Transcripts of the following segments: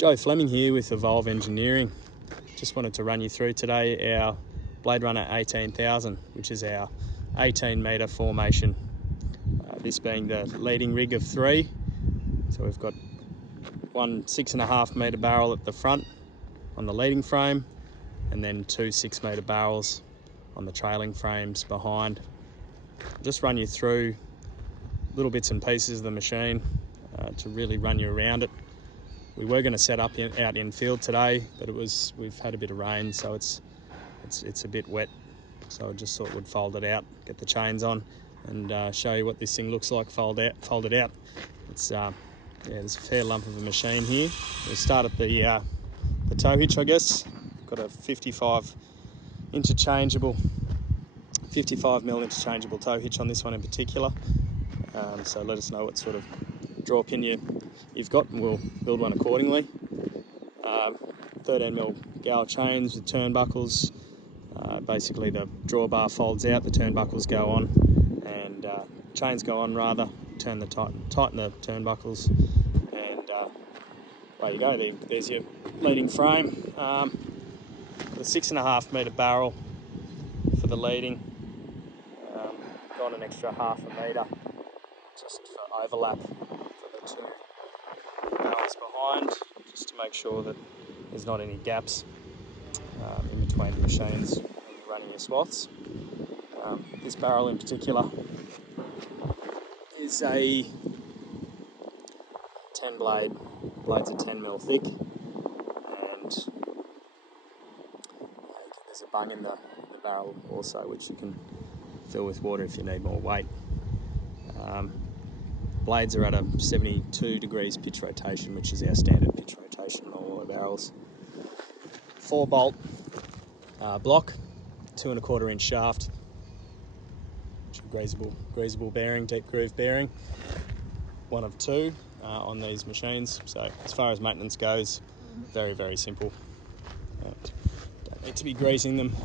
Joe Fleming here with Evolve Engineering. Just wanted to run you through today our Bladerunner 18,000, which is our 18 metre formation. This being the leading rig of 3. So we've got one 6.5 metre barrel at the front on the leading frame, and then two 6 metre barrels on the trailing frames behind. I'll just run you through little bits and pieces of the machine to really run you around it. We were going to set up out in field today, but we've had a bit of rain, so it's a bit wet. So I just thought we'd fold it out, get the chains on, and show you what this thing looks like folded out. It's there's a fair lump of a machine here. We'll start at the tow hitch, I guess. Got a 55 mil interchangeable tow hitch on this one in particular. So let us know what sort of draw pin you've got, and we'll build one accordingly. 13 mil gal chains with turnbuckles. Basically the drawbar folds out, the turnbuckles go on, and chains go on rather. Tighten the turnbuckles, and there you go. There's your leading frame. The 6.5 metre barrel for the leading. Got an extra 1/2 metre just for overlap for the two barrels behind, just to make sure that there's not any gaps in between the machines when you're running your swaths. This barrel in particular is a 10 blade. Blades are 10 mil thick, and there's a bung in the barrel also, which you can fill with water if you need more weight. Blades are at a 72 degrees pitch rotation, which is our standard pitch rotation on all our barrels. 4-bolt block, 2¼ inch shaft, greasable bearing, deep groove bearing, one of 2 on these machines. So as far as maintenance goes, very, very simple. Don't need to be greasing them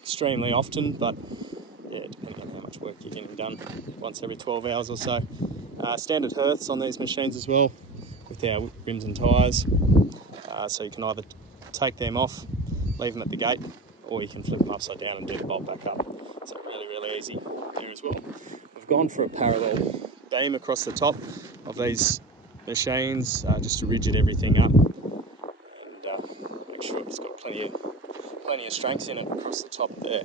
extremely often, but yeah, depending on how much work you're getting done, once every 12 hours or so. Standard hearths on these machines as well, with our rims and tyres. So you can either take them off, leave them at the gate, or you can flip them upside down and do the bolt back up. So really, really easy here as well. We've gone for a parallel beam across the top of these machines, just to rigid everything up and make sure it's got plenty of strength in it across the top there.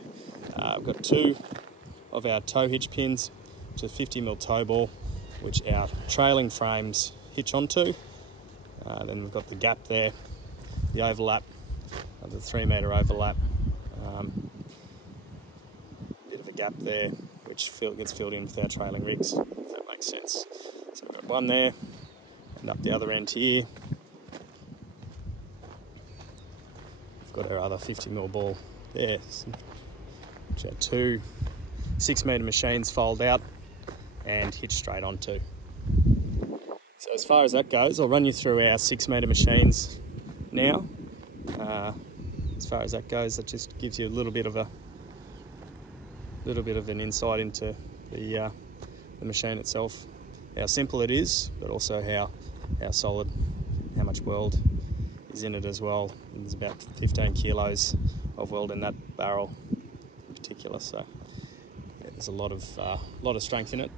We've got 2 of our tow hitch pins, which is 50 mil tow ball, which our trailing frames hitch onto. Then we've got the gap there, the overlap of the 3 metre overlap, bit of a gap there, which gets filled in with our trailing rigs, if that makes sense. So we've got one there, and up the other end here, we've got our other 50 mil ball there, which our 2 6 metre machines fold out and hitch straight onto. So as far as that goes, I'll run you through our 6 metre machines now. As far as that goes, that just gives you a little bit of an insight into the machine itself, how simple it is, but also how solid, how much weld is in it as well. There's about 15 kilos of weld in that barrel in particular, so yeah, there's a lot of strength in it.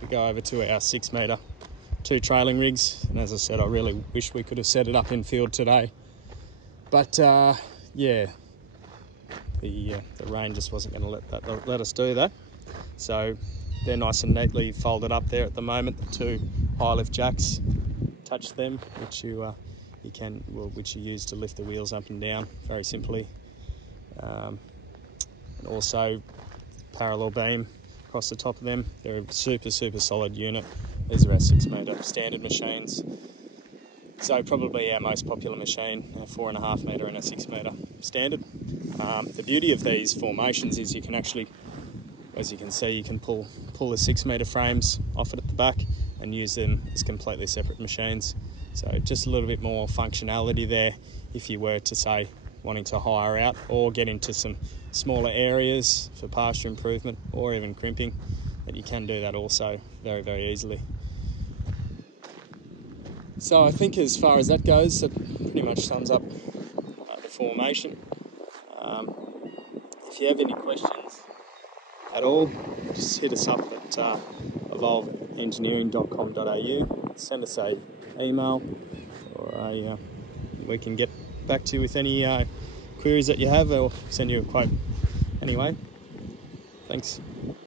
We go over to our 6 metre 2 trailing rigs, and as I said, I really wish we could have set it up in field today, but yeah, the rain just wasn't going to let us do that. So they're nice and neatly folded up there at the moment. The 2 high lift jacks, touch them, which you use to lift the wheels up and down very simply, and also parallel beam across the top of them. They're a super solid unit. These are our 6 metre standard machines. So probably our most popular machine, our 4.5 metre and our 6 metre standard. The beauty of these formations is you can actually, as you can see, you can pull the 6 metre frames off it at the back and use them as completely separate machines. So just a little bit more functionality there if you were to, say, wanting to hire out or get into some smaller areas for pasture improvement or even crimping, that you can do that also very, very easily. So I think as far as that goes, it pretty much sums up the formation. If you have any questions at all, just hit us up at evolveengineering.com.au. Send us a email, or we can get back to you with any queries that you have, or send you a quote. Anyway, thanks.